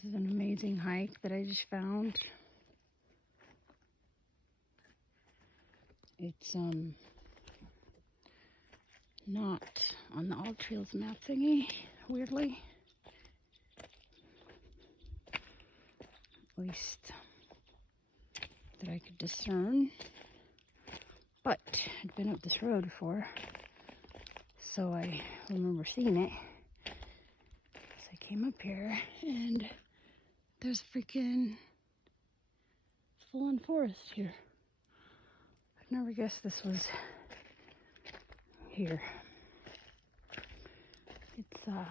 This is an amazing hike that I just found. It's not on the All Trails map thingy, weirdly. At least that I could discern. But I'd been up this road before, so I remember seeing it. So I came up here and there's freaking full-on forest here. I've never guessed this was here. It's kind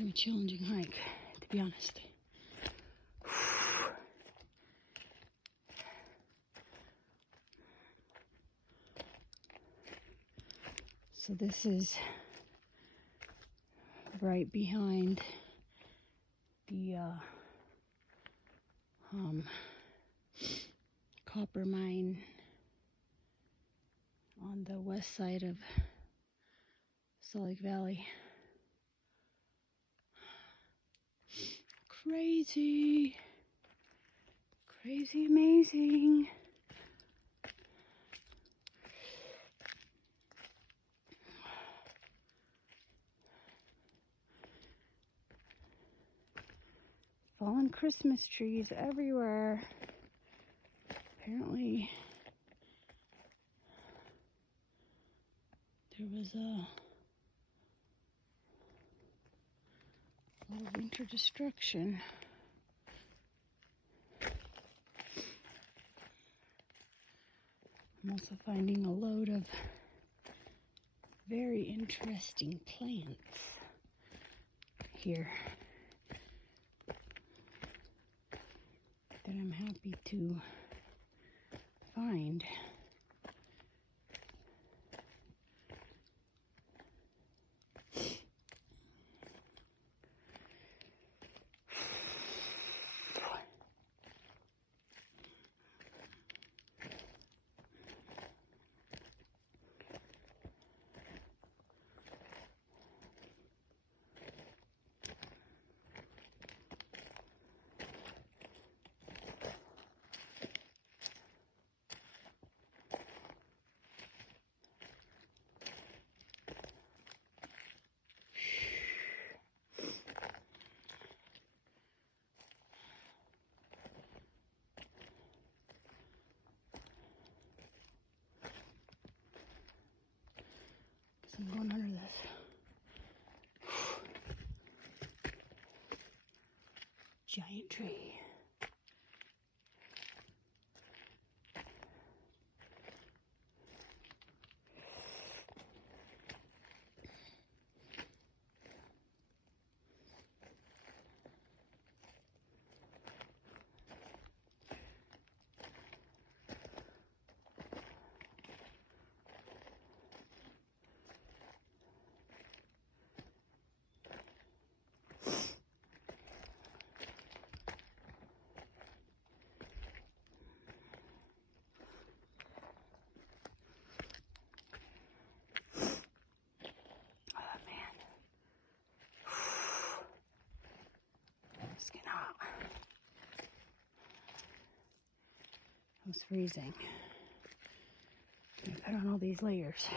of a challenging hike, to be honest. So this is right behind the copper mine on the west side of Salt Lake Valley. Crazy, crazy amazing. Fallen Christmas trees everywhere. Apparently there was a lot of winter destruction. I'm also finding a load of very interesting plants here that I'm happy to find. I'm going under this giant tree. Skin hot. I was freezing. I put on all these layers,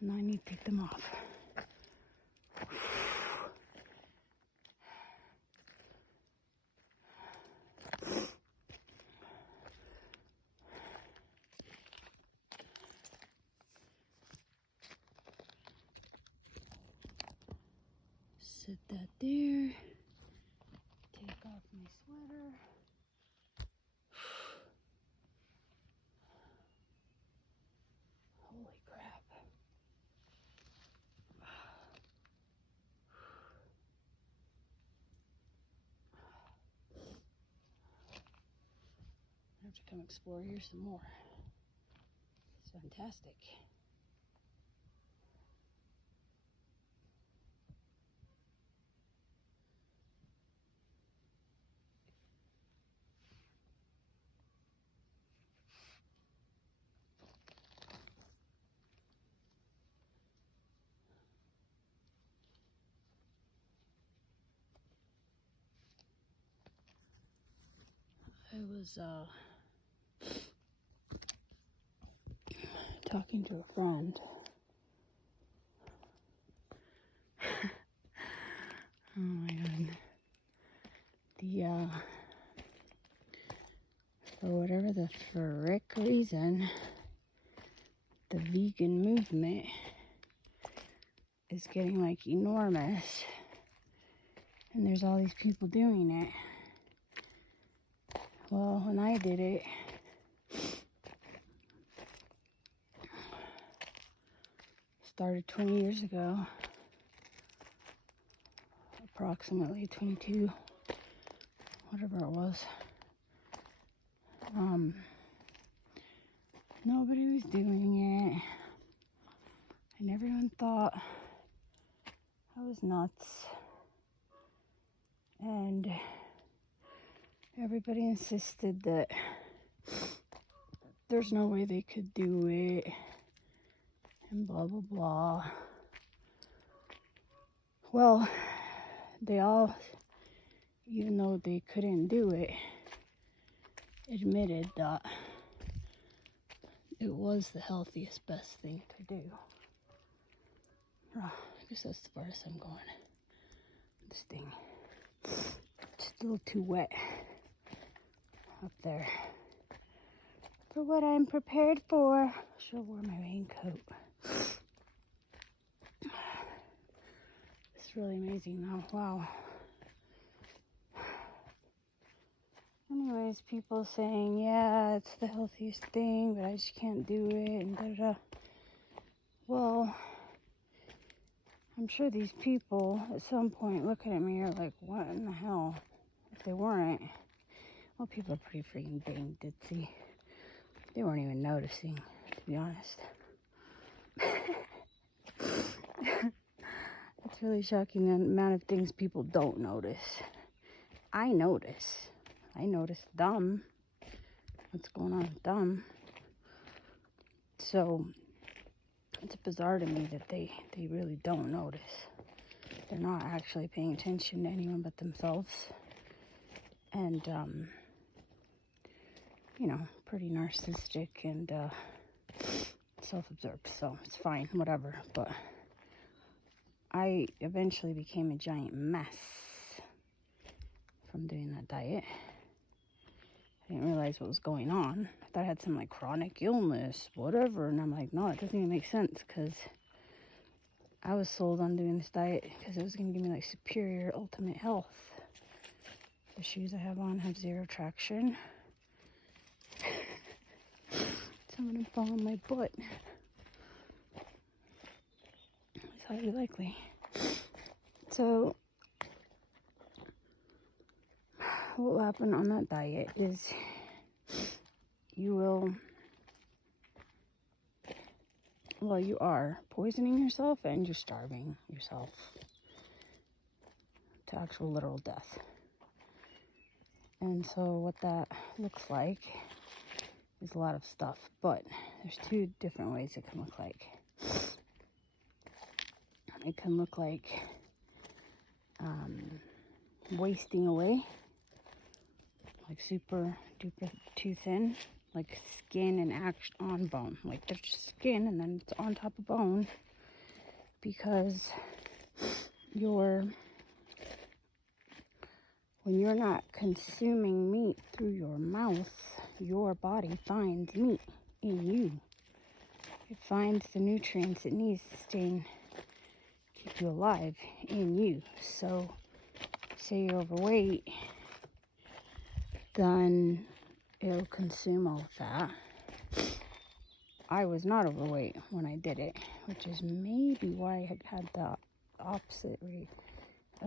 and I need to take them off. Sit that there. Take off my sweater. Holy crap. I have to come explore here some more. It's fantastic. was talking to a friend. Oh my god. For whatever the frick reason, the vegan movement is getting like enormous. And there's all these people doing it. Well, when I did it, started 20 years ago, approximately 22, whatever it was. Nobody was doing it, and everyone thought I was nuts, and everybody insisted that there's no way they could do it, and blah blah blah. Well, they all, even though they couldn't do it, admitted that it was the healthiest, best thing to do. Oh, I guess that's the farthest I'm going. This thing. It's a little too wet up there for what I'm prepared for. I should have worn my raincoat. It's really amazing though. Wow. Anyways, people saying, yeah, it's the healthiest thing, but I just can't do it, and da-da-da. Well, I'm sure these people at some point looking at me are like, what in the hell? If they weren't, well, people are pretty freaking dang ditzy. They weren't even noticing, to be honest. It's really shocking the amount of things people don't notice. I notice. I notice them. What's going on with them? So it's bizarre to me that they really don't notice. They're not actually paying attention to anyone but themselves. And, you know, pretty narcissistic and self-absorbed. So it's fine, whatever. But I eventually became a giant mess from doing that diet. I didn't realize what was going on. I thought I had some like chronic illness, whatever. And I'm like, no, it doesn't even make sense, because I was sold on doing this diet because it was going to give me like superior ultimate health. The shoes I have on have zero traction. Someone would fall on my butt. It's highly likely. So what will happen on that diet is you will, well, you are poisoning yourself and you're starving yourself to actual literal death. And so what that looks like is a lot of stuff, but there's two different ways it can look like. It can look like wasting away, like super duper too thin, like skin and action on bone. Like there's just skin and then it's on top of bone, because when you're not consuming meat through your mouth, your body finds meat in you. It finds the nutrients it needs to keep you alive in you. So say you're overweight, then it'll consume all fat. I was not overweight when I did it, which is maybe why I had the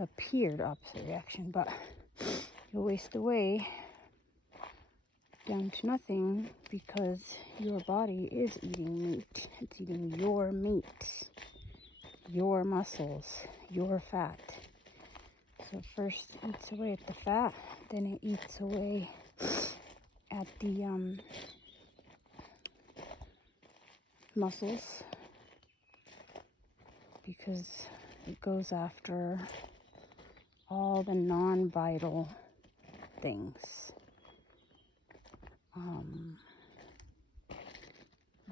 appeared opposite reaction, but you'll waste away down to nothing because your body is eating meat. It's eating your meat, your muscles, your fat. So first it eats away at the fat, then it eats away at the muscles, because it goes after all the non-vital things.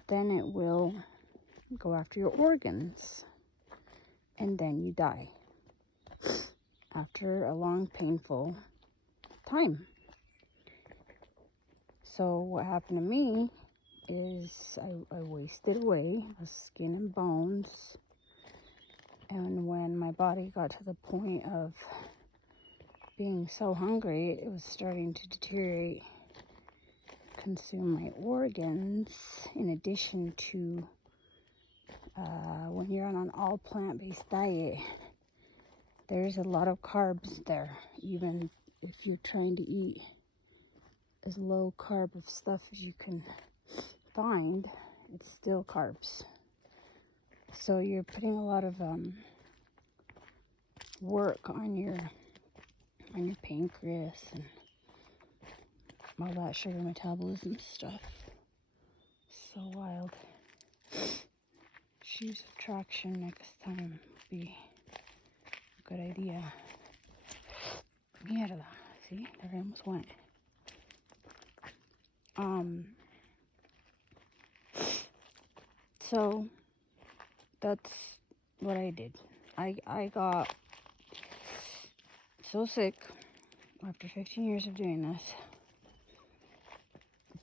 then it will go after your organs, and then you die after a long, painful time. So what happened to me is I wasted away with skin and bones, and when my body got to the point of being so hungry, it was starting to deteriorate, consume my organs, in addition to when you're on an all plant-based diet, there's a lot of carbs there. Even if you're trying to eat as low carb of stuff as you can find, it's still carbs. So you're putting a lot of work on your pancreas and all that sugar metabolism stuff. So wild. Shoes of traction next time would be a good idea. Yeah, see, there I almost went. So that's what I did. I got so sick after 15 years of doing this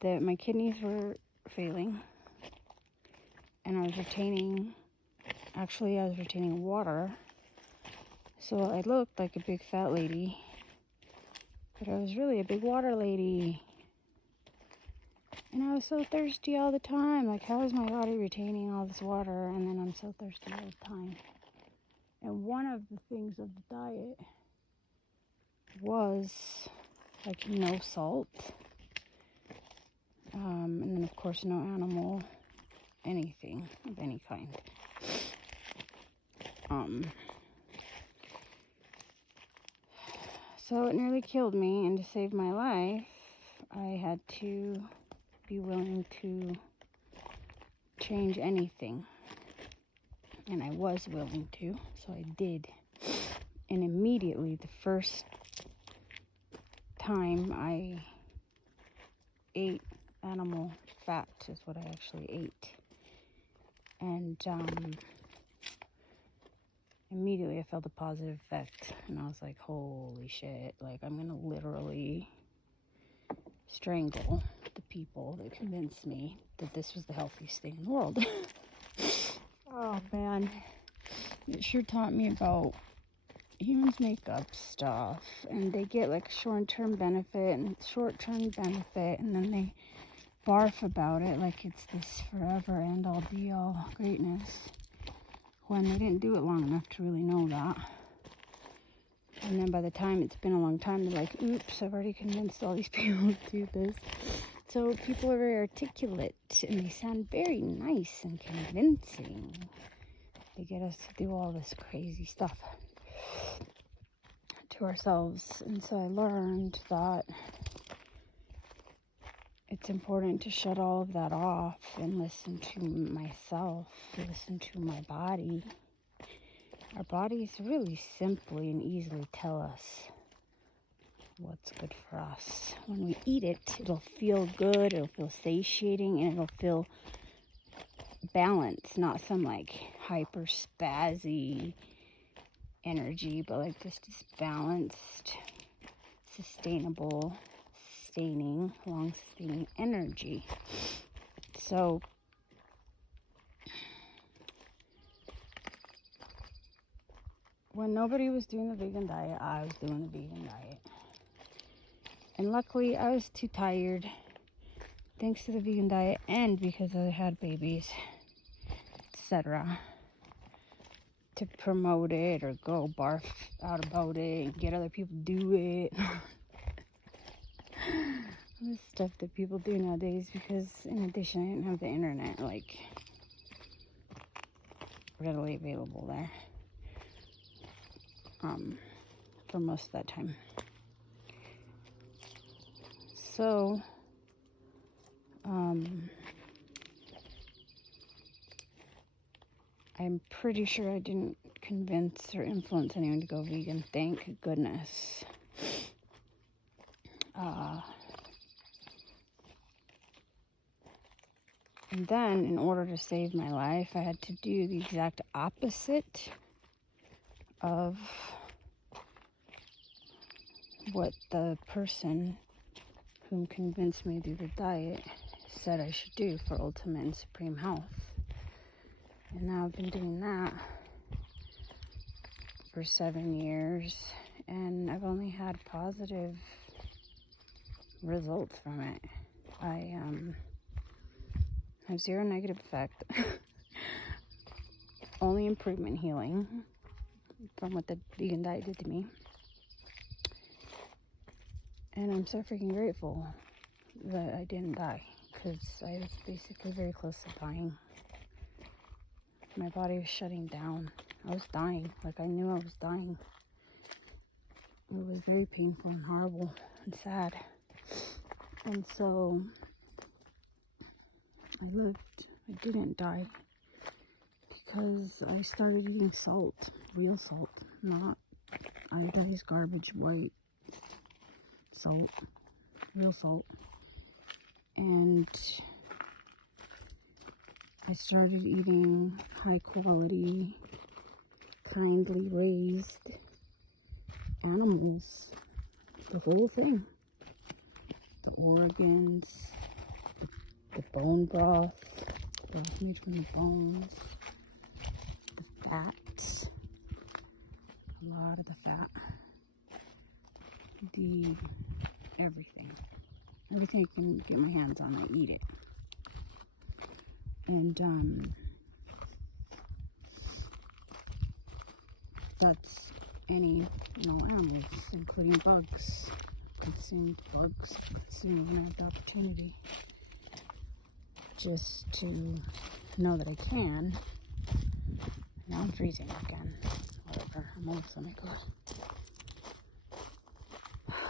that my kidneys were failing, and I was retaining water. So I looked like a big fat lady, but I was really a big water lady. And I was so thirsty all the time. Like, how is my body retaining all this water, and then I'm so thirsty all the time? And one of the things of the diet was, like, no salt. And then, of course, no animal, anything of any kind. So it nearly killed me, and to save my life, I had to be willing to change anything. And I was willing to, so I did. And immediately, the first time I ate animal fat is what I actually ate. And immediately I felt a positive effect. And I was like, holy shit, like, I'm gonna literally strangle the people that convinced me that this was the healthiest thing in the world. Oh man, it sure taught me about humans make up stuff, and they get like short-term benefit, and then they barf about it like it's this forever end-all be-all greatness, when they didn't do it long enough to really know that. And then by the time it's been a long time, they're like, oops, I've already convinced all these people to do this. So people are very articulate, and they sound very nice and convincing. They get us to do all this crazy stuff to ourselves. And so I learned that it's important to shut all of that off and listen to myself, listen to my body. Our bodies really simply and easily tell us what's good for us. When we eat it, it'll feel good, it'll feel satiating, and it'll feel balanced, not some like hyper spazzy energy, but like just this balanced, sustainable, long sustaining energy. So when nobody was doing the vegan diet, I was doing the vegan diet. And luckily, I was too tired, thanks to the vegan diet, and because I had babies, etc., to promote it or go barf out about it and get other people to do it. This stuff that people do nowadays, because in addition, I didn't have the internet like readily available there for most of that time. So I'm pretty sure I didn't convince or influence anyone to go vegan, thank goodness. And then, in order to save my life, I had to do the exact opposite of what the person whom convinced me to do the diet said I should do for ultimate and supreme health. And now I've been doing that for 7 years, and I've only had positive results from it. I have zero negative effect. Only improvement, healing from what the vegan diet did to me. And I'm so freaking grateful that I didn't die, because I was basically very close to dying. My body was shutting down. I was dying. Like, I knew I was dying. It was very painful and horrible and sad. And so I lived. I didn't die because I started eating salt, real salt, not iodized garbage white salt, real salt. And I started eating high quality, kindly raised animals, the whole thing, the organs, the bone broth made from the bones, the fats, a lot of the fat, the everything I can get my hands on, I eat it. And that's any, animals, including bugs. Consumed bugs, consumed the opportunity just to know that I can. Now I'm freezing again. Whatever, I'm old, so my God.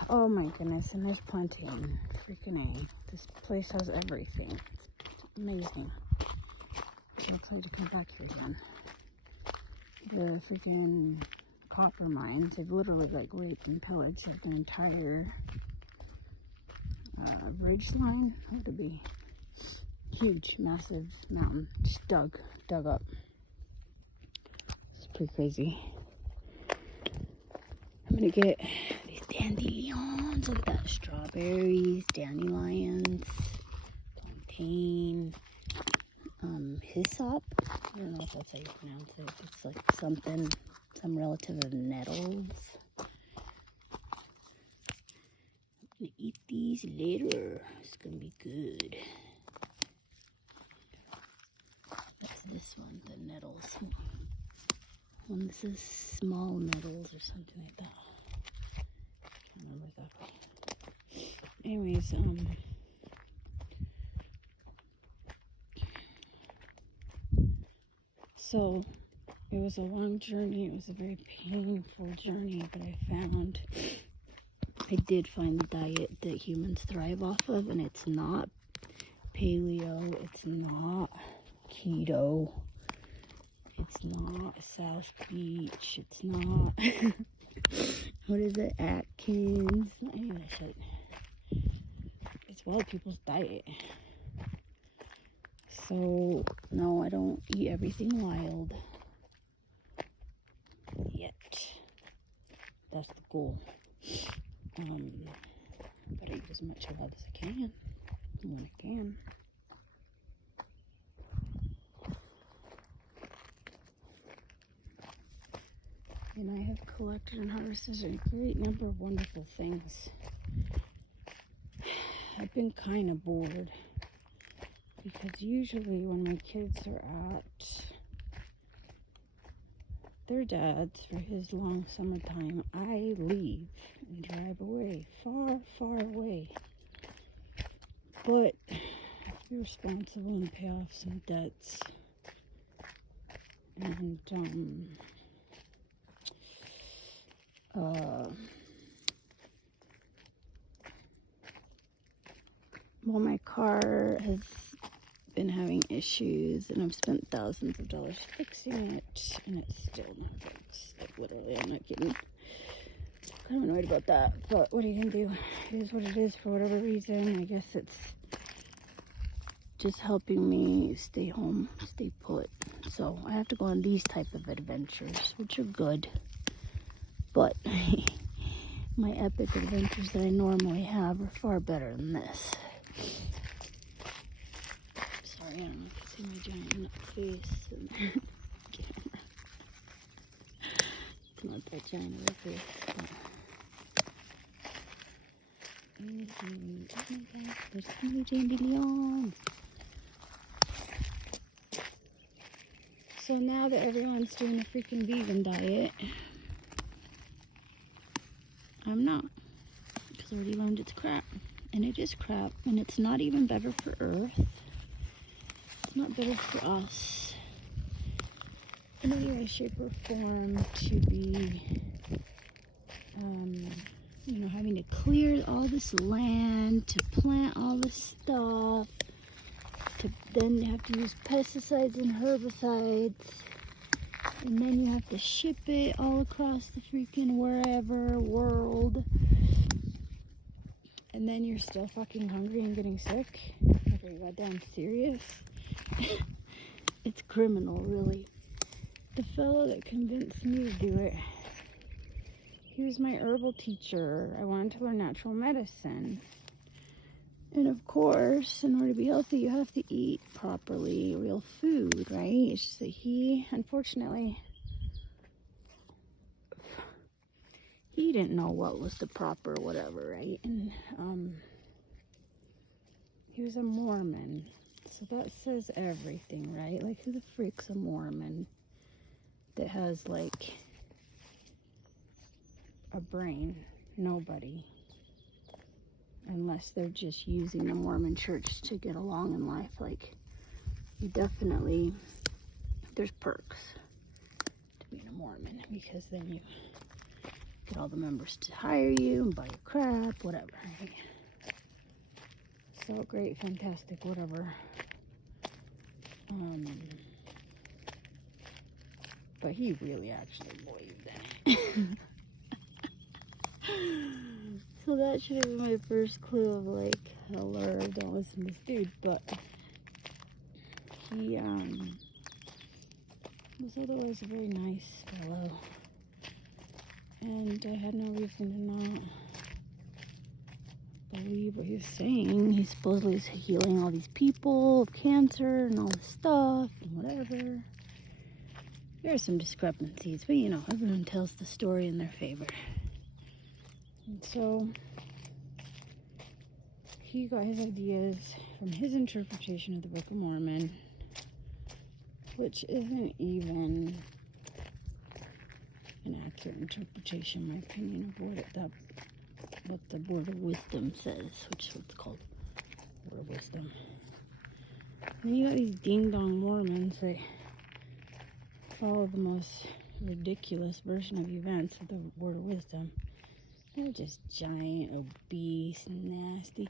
Oh my goodness, and there's plenty. Freaking A. This place has everything. It's amazing. I'm excited to come back here again. The freaking copper mines, they've literally raped and pillaged the entire ridge line. What would it be? Huge, massive mountain. Just dug up. It's pretty crazy. I'm gonna get these dandelions. Look at that. Strawberries, dandelions, plantain, hyssop. I don't know if that's how you pronounce it. It's like some relative of nettles. I'm gonna eat these later. It's gonna be good. That's this one, the nettles. This is small nettles or something like that. I can't remember exactly. Anyways, so it was a long journey. It was a very painful journey, but I did find the diet that humans thrive off of, and it's not paleo, it's not keto, it's not South Beach, it's not, what is it, Atkins, not any of that shit. It's wild people's diet. So, no, I don't eat everything wild yet. That's the goal. But I eat as much wild as I can when I can. And I have collected and harvested a great number of wonderful things. I've been kind of bored because usually when my kids are at their dad's for his long summertime, I leave and drive away, far, far away. But be responsible and pay off some debts. And well, my car has been having issues, and I've spent thousands of dollars fixing it, and it's still not fixed. Like, literally, I'm not kidding. I'm kind of annoyed about that, but what are you gonna do? It is what it is for whatever reason. I guess it's just helping me stay home, stay put. So I have to go on these type of adventures, which are good. But my epic adventures that I normally have are far better than this. Sorry, I don't know if you see my giant nut face in the camera. It's not that giant of a face. Oh my god, there's so many dandelions. So now that everyone's doing a freaking vegan diet, I'm not. Because I already learned it's crap. And it is crap. And it's not even better for Earth. It's not better for us in any way, shape, or form to be, you know, having to clear all this land, to plant all this stuff, to then have to use pesticides and herbicides, and then you have to ship it all across the freaking wherever world, and then you're still fucking hungry and getting sick. Like, are you goddamn serious? It's criminal, really. The fellow that convinced me to do it, he was my herbal teacher. I wanted to learn natural medicine. And of course, in order to be healthy, you have to eat properly, real food, right? It's just that he, unfortunately, he didn't know what was the proper whatever, right? And he was a Mormon. So that says everything, right? Like, who the freak's a Mormon that has, like, a brain? Nobody. Unless they're just using the Mormon church to get along in life. Like, you definitely, there's perks to being a Mormon, because then you get all the members to hire you and buy your crap, whatever, right? So great, fantastic, whatever. But he really actually believed in it. So that should have been my first clue of, like, hell, or don't listen to this dude. But he was otherwise a very nice fellow, and I had no reason to not believe what he was saying. He supposedly was healing all these people of cancer and all this stuff and whatever. There are some discrepancies, but you know, everyone tells the story in their favor. And so he got his ideas from his interpretation of the Book of Mormon, which isn't even an accurate interpretation, in my opinion, of what the Word of Wisdom says, which is what's called Word of Wisdom. And you got these ding-dong Mormons that follow the most ridiculous version of events of the Word of Wisdom. They're just giant, obese, nasty,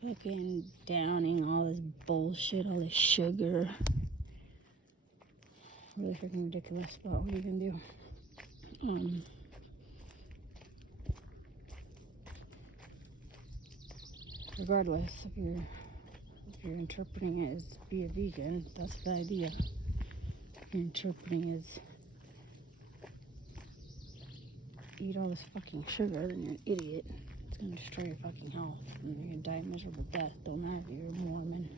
fucking downing all this bullshit, all this sugar. Really freaking ridiculous, but what are you gonna do? Regardless, if you're interpreting it as be a vegan, that's the idea. If you're interpreting it as eat all this fucking sugar, then you're an idiot. It's gonna destroy your fucking health, and you're gonna die a miserable death. Don't matter if you're a Mormon.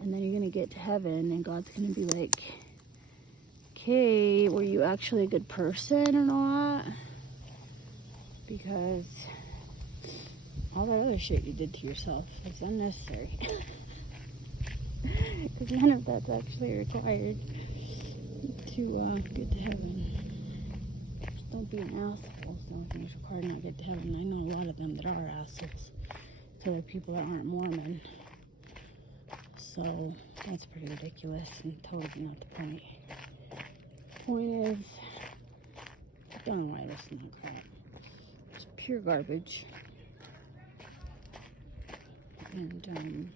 And then you're gonna get to heaven, and God's gonna be like, okay, were you actually a good person or not? Because all that other shit you did to yourself is unnecessary. Because none of that's actually required to get to heaven. Just don't be an asshole. The only thing that's required not get to heaven. I know a lot of them that are assholes to other people that aren't Mormon. So that's pretty ridiculous and totally not the point. The point is, I don't know why I listen to that crap. It's pure garbage. And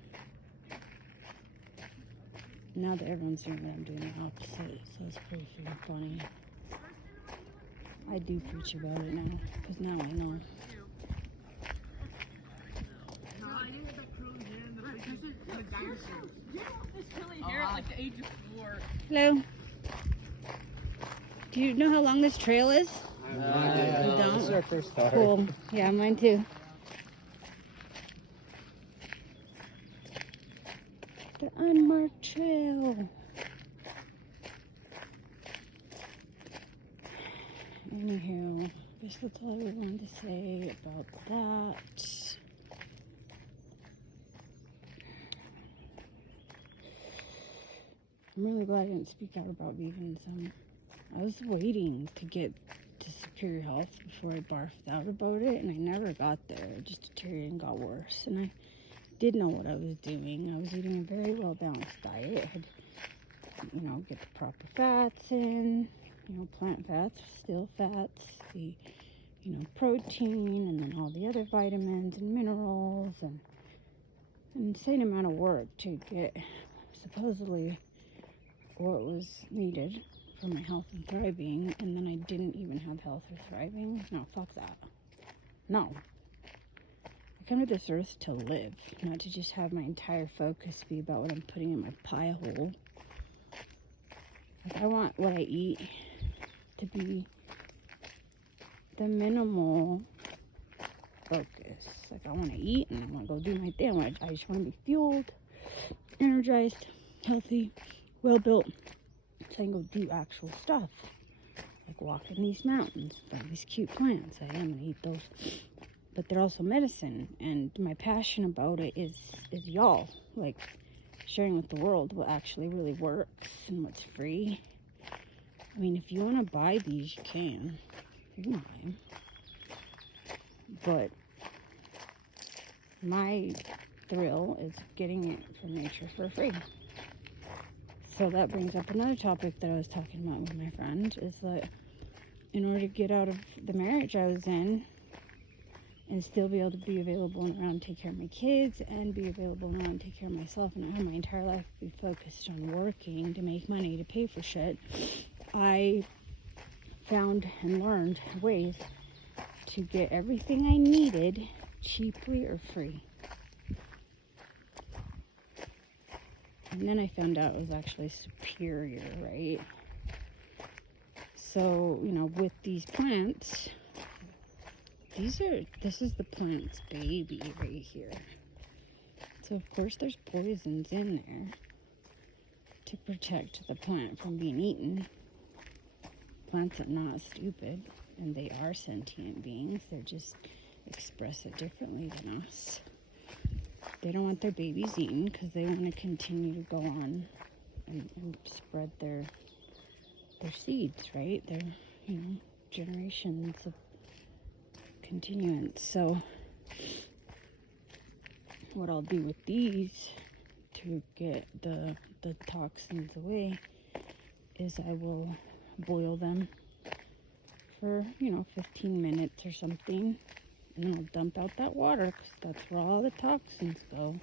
now that everyone's doing it, I'm doing the opposite, so it's pretty freaking funny. I do preach about it now, because now I know. Hello. Do you know how long this trail is? You don't? This is our first car. Cool. Yeah, mine too. The unmarked trail. Anywho, I guess that's all I really wanted to say about that. I'm really glad I didn't speak out about veganism. I was waiting to get to Superior Health before I barfed out about it, and I never got there. It just deteriorated and got worse. And I did know what I was doing. I was eating a very well balanced diet. I had, get the proper fats in, plant fats, still fats, the, protein, and then all the other vitamins and minerals, and an insane amount of work to get supposedly what was needed for my health and thriving, and then I didn't even have health or thriving. No, fuck that. No. I come to this earth to live, not to just have my entire focus be about what I'm putting in my pie hole. Like, I want what I eat to be the minimal focus. Like, I want to eat and I want to go do my thing. I just want to be fueled, energized, healthy, well built, so I can go do actual stuff, like walk in these mountains, like these cute plants. I am gonna eat those, but they're also medicine, and my passion about it is y'all, like sharing with the world what actually really works and what's free. I mean, if you want to buy these, you can. You can buy them, but my thrill is getting it from nature for free. So that brings up another topic that I was talking about with my friend, is that in order to get out of the marriage I was in and still be able to be available and around to take care of my kids and be available and around to take care of myself and not have my entire life be focused on working to make money to pay for shit, I found and learned ways to get everything I needed cheaply or free. And then I found out it was actually superior, right? So, with these plants, this is the plant's baby right here. So, of course, there's poisons in there to protect the plant from being eaten. Plants are not stupid, and they are sentient beings. They just express it differently than us. They don't want their babies eaten because they want to continue to go on and spread their seeds, right? Their, generations of continuance. So what I'll do with these to get the toxins away is I will boil them for, 15 minutes or something. And then I'll dump out that water because that's where all the toxins go.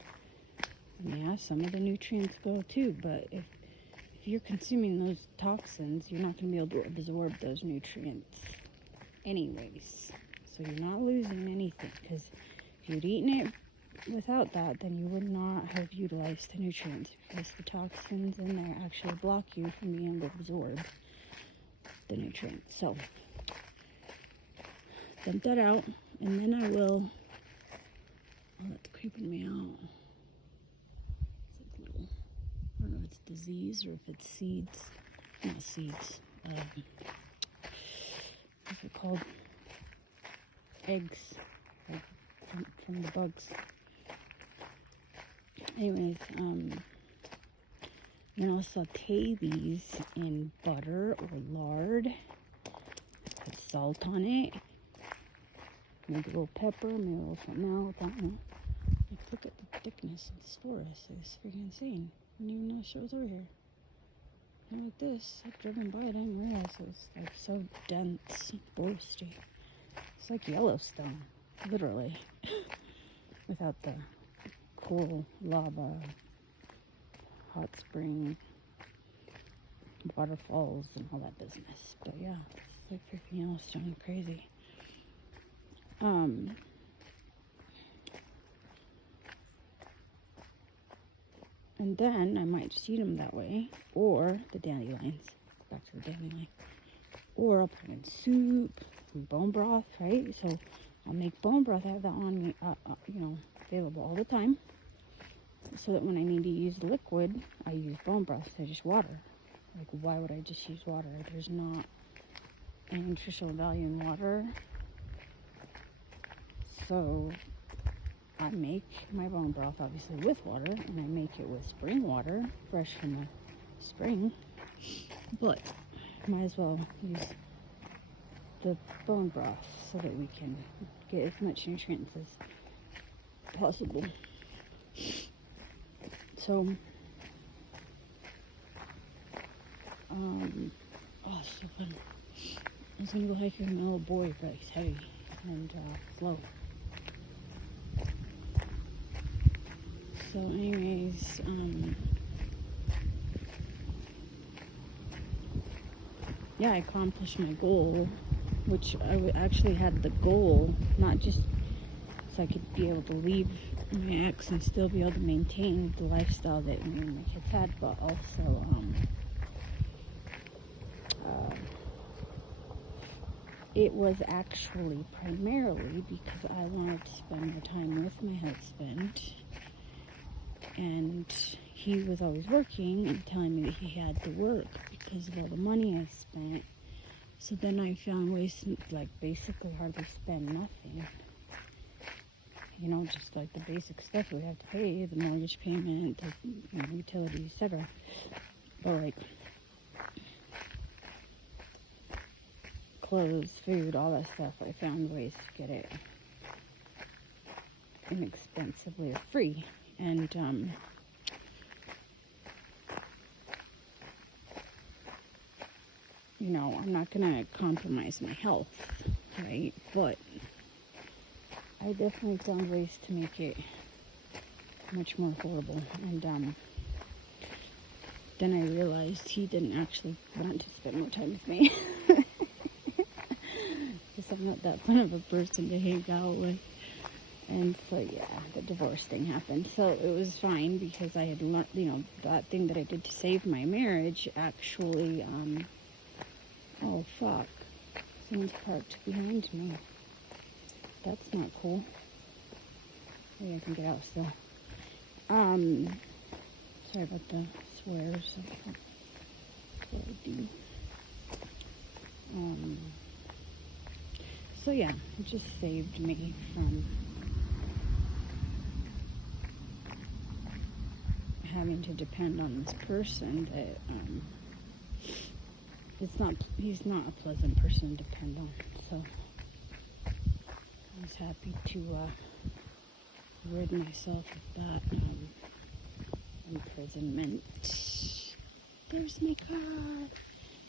And yeah, some of the nutrients go too, but if you're consuming those toxins, you're not going to be able to absorb those nutrients anyways. So you're not losing anything, because if you'd eaten it without that, then you would not have utilized the nutrients, because the toxins in there actually block you from being able to absorb the nutrients. So dump that out. And then I will, that's creeping me out. It's like little, I don't know if it's disease or if it's seeds. Not seeds. What's it called? Eggs. Like from the bugs. Anyways, then I'll saute these in butter or lard. Put salt on it. Maybe a little pepper, maybe a little something else, I don't know. Like, look at the thickness of this forest. It's freaking insane. I didn't even know shit was over here. Not like this. I've driven by it, I didn't realize it was like so dense, foresty. It's like Yellowstone, literally. Without the cool lava, hot spring, waterfalls, and all that business. But yeah, it's like freaking Yellowstone, crazy. And then I might just eat them that way, or the dandelions. Back to the dandelion. Or I'll put in soup and bone broth, right? So I'll make bone broth. I have that on me, available all the time. So that when I need to use liquid, I use bone broth instead of just water. Like, why would I just use water? There's not any nutritional value in water. So I make my bone broth obviously with water, and I make it with spring water, fresh from the spring. But might as well use the bone broth so that we can get as much nutrients as possible. So, so fun. I was gonna go hiking with my little boy, but he's heavy and slow. So anyways, I accomplished my goal, which I actually had the goal, not just so I could be able to leave my ex and still be able to maintain the lifestyle that me and my kids had, but also, it was actually primarily because I wanted to spend more time with my husband, and he was always working and telling me that he had to work because of all the money I spent. So then I found ways to, like, basically hardly spend nothing. You know, just like the basic stuff we have to pay, the mortgage payment, the utilities, etc. But like clothes, food, all that stuff, I found ways to get it inexpensively or free. And I'm not gonna compromise my health, right? But I definitely found ways to make it much more affordable. And then I realized he didn't actually want to spend more time with me. Because I'm not that fun of a person to hang out with. And so, the divorce thing happened. So it was fine because I had learned, that thing that I did to save my marriage actually, oh, fuck. Someone's parked behind me. That's not cool. Maybe I can get out still. Sorry about the swears. That's what I do. So it just saved me from having to depend on this person that he's not a pleasant person to depend on. So I was happy to rid myself of that imprisonment. There's my car.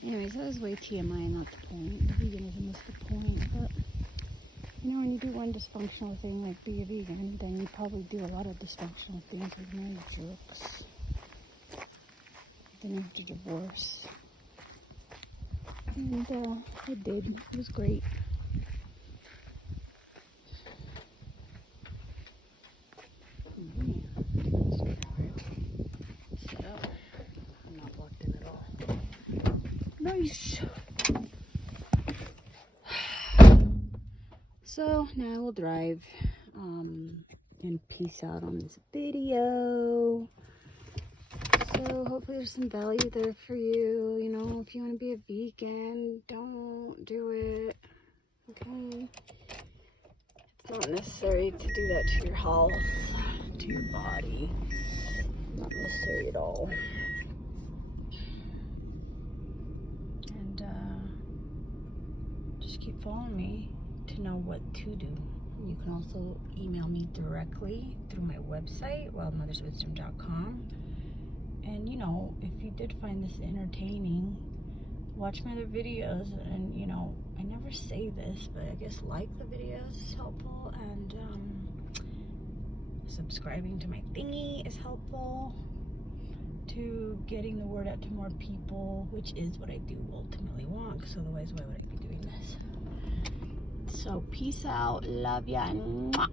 Anyways, that was way TMI, not the point. The veganism was the point. But when you do one dysfunctional thing like be a vegan, then you probably do a lot of dysfunctional things like marry jerks. Then you have to divorce. And I did. It was great. So, I'm not locked in at all. Nice. So now we'll drive and peace out on this video. So hopefully there's some value there for you. If you want to be a vegan, don't do it. Okay? It's not necessary to do that to your health, to your body. Not necessary at all. And just keep following me to know what to do. You can also email me directly through my website, wildmotherswisdom.com. And if you did find this entertaining, watch my other videos. And I never say this, but I guess like the videos is helpful, and subscribing to my thingy is helpful to getting the word out to more people, which is what I do ultimately want, because otherwise why would I be doing this? So peace out, love ya. Mwah.